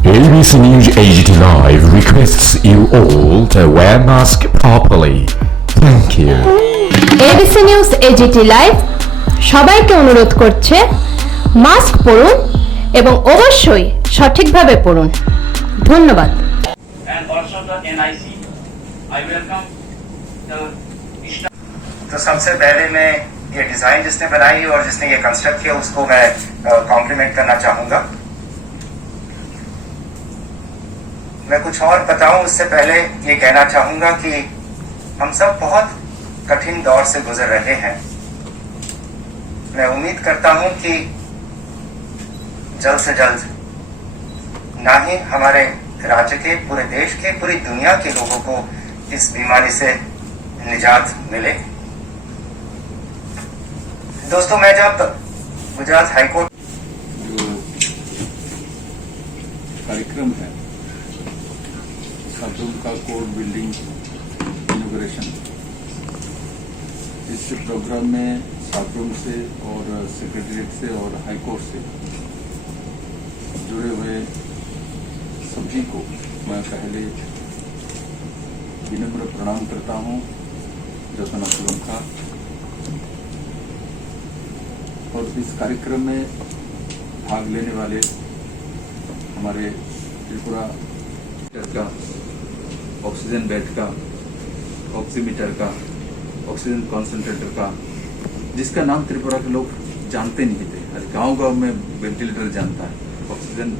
ABC News HD Live requests you all to wear mask properly. Thank you. ABC news AGT live সবাইকে অনুরোধ করছে mask পরুন এবং অবশ্যই সঠিকভাবে পরুন। ধন্যবাদ। And also the NIC. I welcome the तो सबसे पहले मैं ये डिजाइन जिसने बनाई और जिसने ये कंस्ट्रक्ट किया उसको मैं कॉम्प्लीमेंट करना चाहूंगा। मैं कुछ और बताऊं उससे पहले ये कहना चाहूंगा कि हम सब बहुत कठिन दौर से गुजर रहे हैं। मैं उम्मीद करता हूं कि जल्द से जल्द ना ही हमारे राज्य के, पूरे देश के, पूरी दुनिया के लोगों को इस बीमारी से निजात मिले। दोस्तों, मैं जब गुजरात हाईकोर्ट जो कार्यक्रम है साधुम का कोर्ट बिल्डिंग इनॉग्रेशन, इस प्रोग्राम में साधुम से और सेक्रेटरीट से और हाईकोर्ट से जुड़े हुए सभी को मैं पहले विनम्र प्रणाम करता हूं। जतना का और इस कार्यक्रम में भाग लेने वाले हमारे त्रिपुरा का ऑक्सीजन बेड का, ऑक्सीमीटर का, ऑक्सीजन कॉन्सेंट्रेटर का, जिसका नाम त्रिपुरा के लोग जानते नहीं थे। गांव-गांव में वेंटिलेटर जानता है, ऑक्सीजन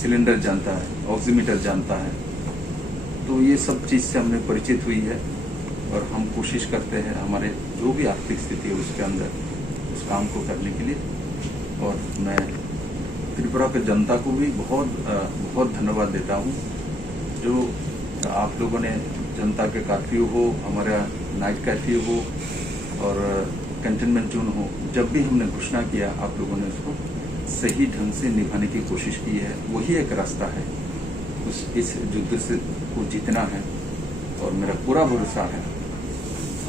सिलेंडर जानता है, ऑक्सीमीटर जानता है। तो ये सब चीज से हमने परिचित हुई है और हम कोशिश करते हैं हमारे जो भी आर्थिक स्थिति है उसके अंदर उस काम को करने के लिए। और मैं त्रिपुरा के जनता को भी बहुत बहुत धन्यवाद देता हूँ जो आप लोगों ने जनता के कर्फ्यू हो, हमारा नाइट कर्फ्यू हो और कंटेनमेंट जोन हो, जब भी हमने घोषणा किया आप लोगों ने उसको सही ढंग से निभाने की कोशिश की है। वही एक रास्ता है इस युद्ध से को जीतना है। और मेरा पूरा भरोसा है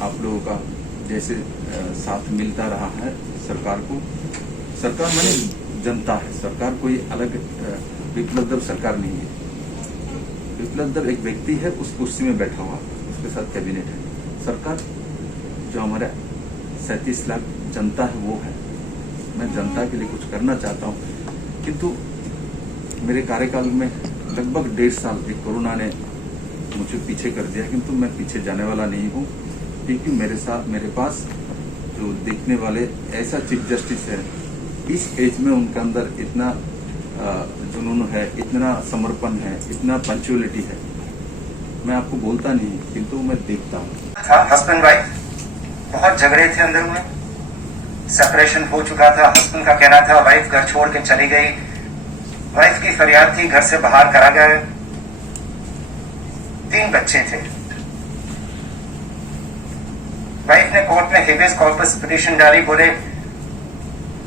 आप लोगों का जैसे साथ मिलता रहा है सरकार को। सरकार माने जनता है, सरकार कोई अलग विप्लव देव सरकार नहीं है। विप्लव देव एक व्यक्ति है, उस कुर्सी में बैठा हुआ, उसके साथ कैबिनेट है। सरकार जो हमारा 37 लाख जनता है वो है। मैं जनता के लिए कुछ करना चाहता हूँ, किंतु मेरे कार्यकाल में लगभग 1.5 साल एक कोरोना ने मुझे पीछे कर दिया, किंतु मैं पीछे जाने वाला नहीं हूँ क्योंकि मेरे पास जो देखने वाले ऐसा चीफ जस्टिस है, इस एज में उनके अंदर इतना जुनून है, इतना समर्पण है, इतना पंक्चुअलिटी है। मैं आपको बोलता नहीं किंतु मैं देखता हूँ। हस्बैंड वाइफ बहुत झगड़े थे अंदर में, सेपरेशन हो चुका था। हस्बैंड का कहना था वाइफ घर छोड़ के चली गई, वाइफ की फरियाद थी घर से बाहर करा गया। 3 बच्चे थे। वाइफ ने कोर्ट में हेबियस कॉर्पस पिटीशन डाली, बोले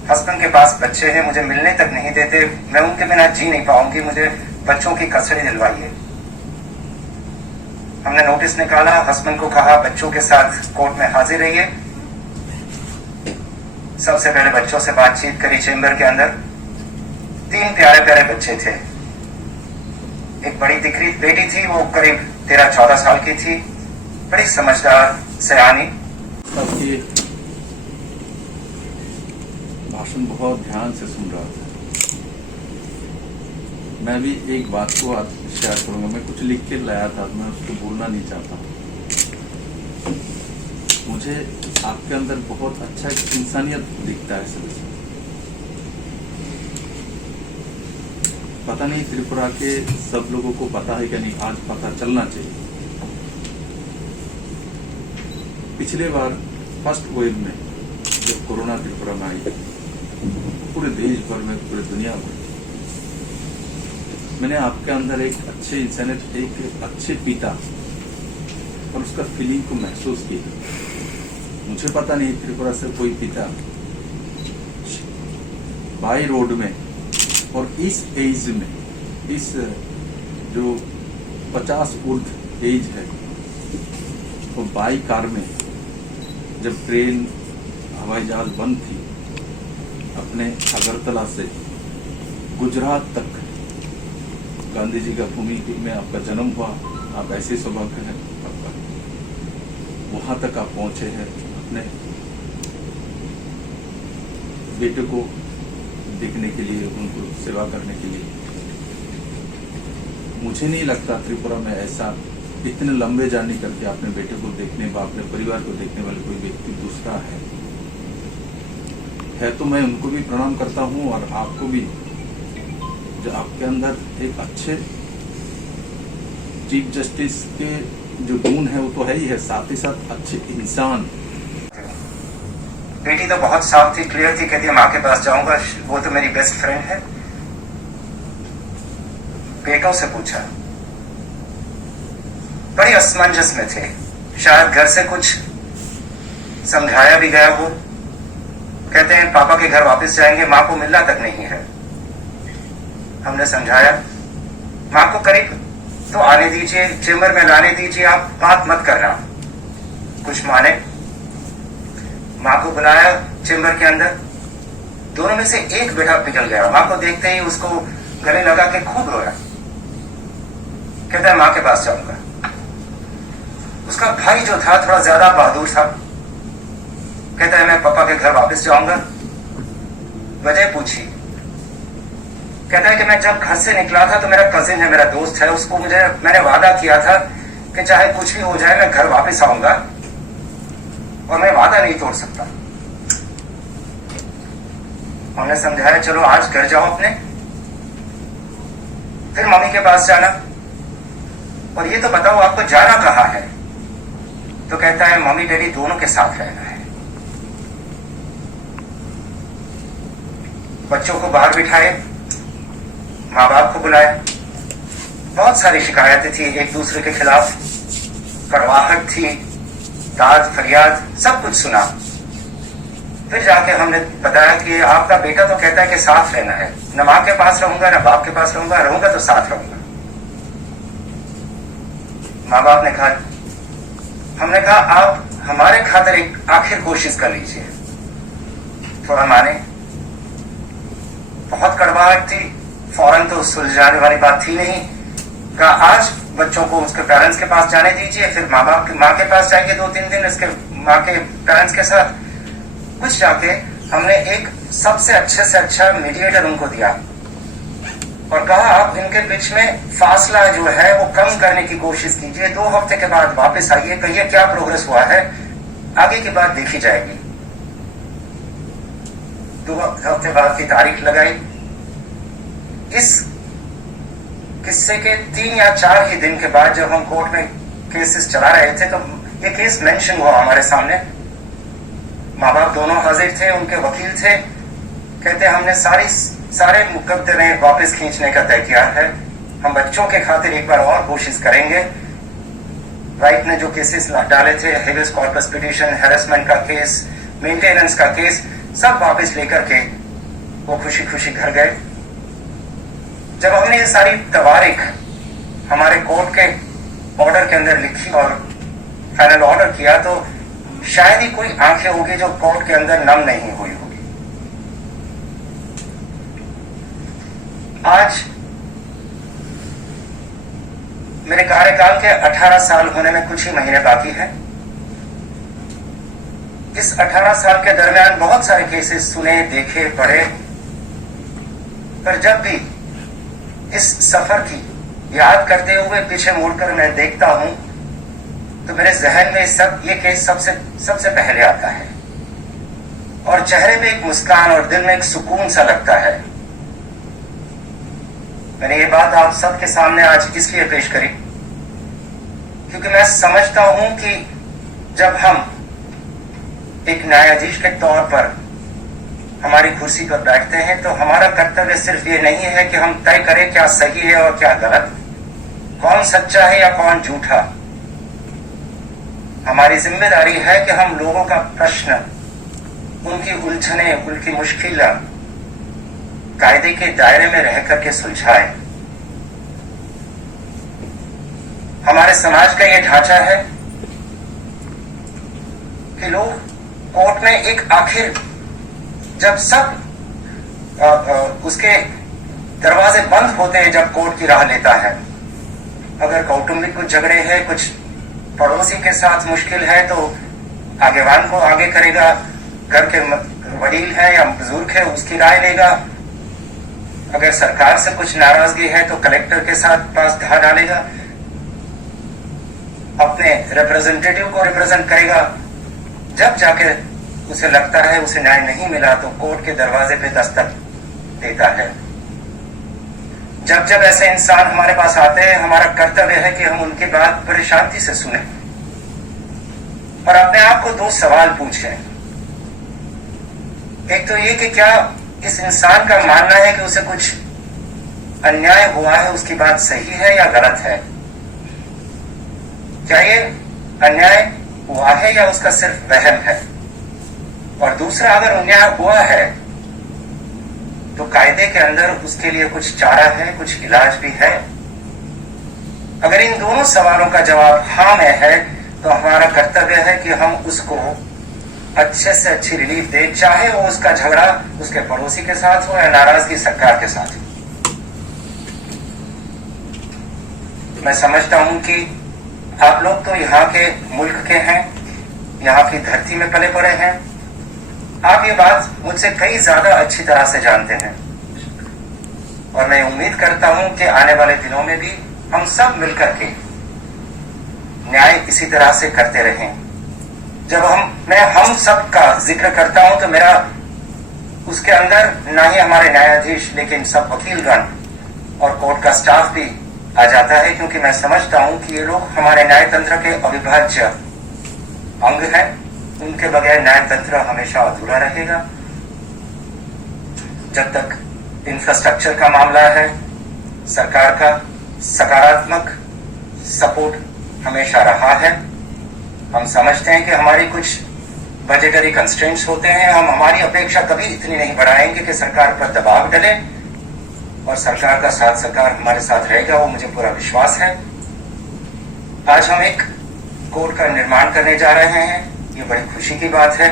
हस्बैंड के पास बच्चे हैं, मुझे मिलने तक नहीं देते, मैं उनके बिना जी नहीं पाऊंगी, मुझे बच्चों की कस्टडी दिलवाइए। हमने नोटिस निकाला, हस्बैंड को कहा बच्चों के साथ कोर्ट में हाजिर रहिए। सबसे पहले बच्चों से बातचीत करी चेंबर के अंदर। 3 प्यारे प्यारे बच्चे थे। एक बड़ी दिखरी बेटी थी, वो करीब 13-14 साल की थी, बड़ी समझदार सयानी। आपकी भाषण बहुत ध्यान से सुन रहा था। मैं भी एक बात को आज शेयर करूंगा। मैं कुछ लिख के लाया था, मैं उसको बोलना नहीं चाहता। मुझे आपके अंदर बहुत अच्छा इंसानियत दिखता है सभी। पता नहीं त्रिपुरा के सब लोगों को पता है क्या नहीं, आज पता चलना चाहिए। पिछले बार फर्स्ट वेव में जब कोरोना त्रिपुरा में आई, पूरे देश भर में, पूरे दुनिया भर, मैंने आपके अंदर एक अच्छे इंसानियत, एक अच्छे पिता और उसका फीलिंग को महसूस किया। मुझे पता नहीं त्रिपुरा से कोई पिता बाई रोड में और इस एज में, इस जो 50 ऊर्ध एज है, वो बाई कार में जब ट्रेन हवाई जहाज बंद थी, अपने अगरतला से गुजरात तक गांधी जी का भूमि में आपका जन्म हुआ, आप ऐसे सौभाग्य हैं आपका, वहां तक आप पहुंचे हैं अपने बेटे को देखने के लिए, उनको सेवा करने के लिए। मुझे नहीं लगता त्रिपुरा में ऐसा इतने लंबे जर्नी करके अपने बेटे को देखने व अपने परिवार को देखने वाले कोई व्यक्ति दूसरा है तो मैं उनको भी प्रणाम करता हूं, और आपको भी, जो आपके अंदर एक अच्छे चीफ जस्टिस के जो गुण है वो तो है ही है, साथ ही साथ अच्छे इंसान। बेटी तो बहुत साफ थी, क्लियर थी, कहती है माँ के पास जाऊंगा, वो तो मेरी बेस्ट फ्रेंड है। बेटों से पूछा, बड़ी असमंजस में थे, शायद घर से कुछ समझाया भी गया हो। कहते हैं पापा के घर वापस जाएंगे, माँ को मिलना तक नहीं है। हमने समझाया, माँ को करीब तो आने दीजिए, चेंबर में लाने दीजिए, आप बात मत करना। कुछ माने, माँ को बुलाया चेंबर के अंदर, दोनों में से एक बेटा पिघल गया। माँ को देखते ही उसको गले लगा के खूब रोया। कहता है माँ के पास जाऊंगा। उसका भाई जो था थोड़ा ज्यादा बहादुर था, कहता है मैं पापा के घर वापस जाऊंगा। वजह पूछी, कहता है कि मैं जब घर से निकला था तो मेरा कजिन है, मेरा दोस्त है, उसको मैंने वादा किया था कि चाहे कुछ भी हो जाए मैं घर वापस आऊंगा, और मैं वादा नहीं तोड़ सकता। हमने समझाया चलो आज घर जाओ अपने, फिर मम्मी के पास जाना, और ये तो बताओ आपको जाना कहाँ है। तो कहता है मम्मी डैडी दोनों के साथ रहना है। बच्चों को बाहर बिठाए, माँ बाप को बुलाए। बहुत सारी शिकायतें थी एक दूसरे के खिलाफ, कड़वाहट थी, दाद फरियाद, सब कुछ सुना। फिर जाके हमने बताया कि आपका बेटा तो कहता है कि साथ रहना है, न माँ के पास रहूंगा न बाप के पास रहूंगा तो साथ रहूंगा। माँ बाप ने कहा, हमने कहा आप हमारे खातिर एक आखिर कोशिश कर लीजिए। थोड़ा माने, बहुत कड़वाहट थी, फौरन तो सुलझाने वाली बात थी नहीं। कहा आज बच्चों को उसके पेरेंट्स के पास जाने दीजिए, फिर माँ के पास जाएंगे 2-3 दिन उसके माँ के पेरेंट्स के साथ। कुछ जाके हमने एक सबसे अच्छे से अच्छा मीडिएटर उनको दिया और कहा आप इनके बीच में फासला जो है वो कम करने की कोशिश कीजिए, 2 हफ्ते के बाद वापस आइए, कहिए क्या प्रोग्रेस हुआ है, आगे की बात देखी जाएगी। 2 हफ्ते बाद की तारीख लगाई। इस किस्से के 3 या 4 ही दिन के बाद जब हम कोर्ट में केसेस चला रहे थे तो ये केस मेंशन हुआ हमारे सामने। माँ बाप दोनों हाजिर थे, उनके वकील थे। कहते हमने सारे मुकदमे वापस खींचने का तय किया है, हम बच्चों के खातिर एक बार और कोशिश करेंगे। राइट ने जो केसेस डाले थे, हेबियस कॉर्पस पिटीशन, हैरेसमेंट का केस, मेंटेनेंस का केस, सब वापस लेकर के वो खुशी खुशी घर गए। जब हमने ये सारी तवारीख हमारे कोर्ट के ऑर्डर के अंदर लिखी और फाइनल ऑर्डर किया तो शायद ही कोई आंखें होगी जो कोर्ट के अंदर नम नहीं हुई होगी। आज मेरे कार्यकाल के 18 साल होने में कुछ ही महीने बाकी हैं। इस 18 साल के दरमियान बहुत सारे केसेस सुने, देखे, पढ़े, पर जब भी इस सफर की याद करते हुए पीछे मुड़कर मैं देखता हूं तो मेरे जहन में ये केस सबसे पहले आता है और चेहरे पे एक मुस्कान और दिल में एक सुकून सा लगता है। मैंने ये बात आप सबके सामने आज इसलिए पेश करी क्योंकि मैं समझता हूं कि जब हम एक न्यायाधीश के तौर पर हमारी कुर्सी पर बैठते हैं तो हमारा कर्तव्य सिर्फ ये नहीं है कि हम तय करें क्या सही है और क्या गलत, कौन सच्चा है या कौन झूठा। हमारी जिम्मेदारी है कि हम लोगों का प्रश्न, उनकी उलझने, उनकी मुश्किलें कायदे के दायरे में रह करके सुलझाएं। हमारे समाज का ये ढांचा है कि लोग कोर्ट में एक आखिर जब सब उसके दरवाजे बंद होते हैं जब कोर्ट की राह लेता है। अगर कौटुंबिक कुछ झगड़े हैं, कुछ पड़ोसी के साथ मुश्किल है तो आगेवान को आगे करेगा, घर के वडील है या बुजुर्ग है उसकी राय लेगा। अगर सरकार से कुछ नाराजगी है तो कलेक्टर के साथ पास धा डालेगा, अपने रिप्रेजेंटेटिव को रिप्रेजेंट करेगा। जब जाके उसे लगता है उसे न्याय नहीं मिला तो कोर्ट के दरवाजे पे दस्तक देता है। जब जब ऐसे इंसान हमारे पास आते हैं, हमारा कर्तव्य है कि हम उनकी बात बड़ी शांति से सुने और अपने आप को दो सवाल पूछें। एक तो ये कि क्या इस इंसान का मानना है कि उसे कुछ अन्याय हुआ है, उसकी बात सही है या गलत है? क्या ये अन्याय हुआ है या उसका सिर्फ वहम है? और दूसरा, अगर अन्याय हुआ है तो कायदे के अंदर उसके लिए कुछ चारा है, कुछ इलाज भी है? अगर इन दोनों सवालों का जवाब हाँ में है तो हमारा कर्तव्य है कि हम उसको अच्छे से अच्छी रिलीफ दें, चाहे वो उसका झगड़ा उसके पड़ोसी के साथ हो या नाराजगी सरकार के साथ हो। मैं समझता हूं कि आप लोग तो यहाँ के मुल्क के हैं, यहाँ की धरती में पले पड़े हैं। आप ये बात मुझसे कई ज्यादा अच्छी तरह से जानते हैं और मैं उम्मीद करता हूं कि आने वाले दिनों में भी हम सब मिलकर के न्याय इसी तरह से करते रहें। जब मैं हम सब का जिक्र करता हूं तो मेरा उसके अंदर ना ही हमारे न्यायाधीश लेकिन सब वकीलगण और कोर्ट का स्टाफ भी आ जाता है, क्योंकि मैं समझता हूं कि ये लोग हमारे न्याय तंत्र के अविभाज्य अंग हैं। उनके बगैर न्याय तंत्र हमेशा अधूरा रहेगा। जब तक इंफ्रास्ट्रक्चर का मामला है, सरकार का सकारात्मक सपोर्ट हमेशा रहा है। हम समझते हैं कि हमारी कुछ बजटरी कंस्ट्रेंट्स होते हैं, हम हमारी अपेक्षा कभी इतनी नहीं बढ़ाएंगे कि सरकार पर दबाव डले, और सरकार का साथ सरकार हमारे साथ रहेगा, वो मुझे पूरा विश्वास है। आज हम एक कोर्ट का निर्माण करने जा रहे हैं, ये बड़ी खुशी की बात है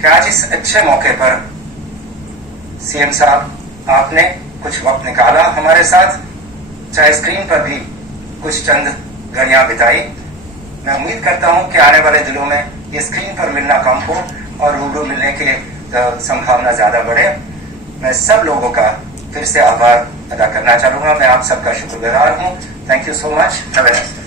कि आज इस अच्छे मौके पर सीएम साहब आपने कुछ वक्त निकाला हमारे साथ, चाहे स्क्रीन पर भी कुछ चंद घड़ियां बिताई। मैं उम्मीद करता हूं कि आने वाले दिनों में ये स्क्रीन पर मिलना कम हो और रूबरू मिलने की संभावना ज्यादा बढ़े। मैं सब लोगों का फिर से आभार अदा करना चाहूंगा। मैं आप सबका शुक्रगुजार हूं। Thank you so much. Have a nice day.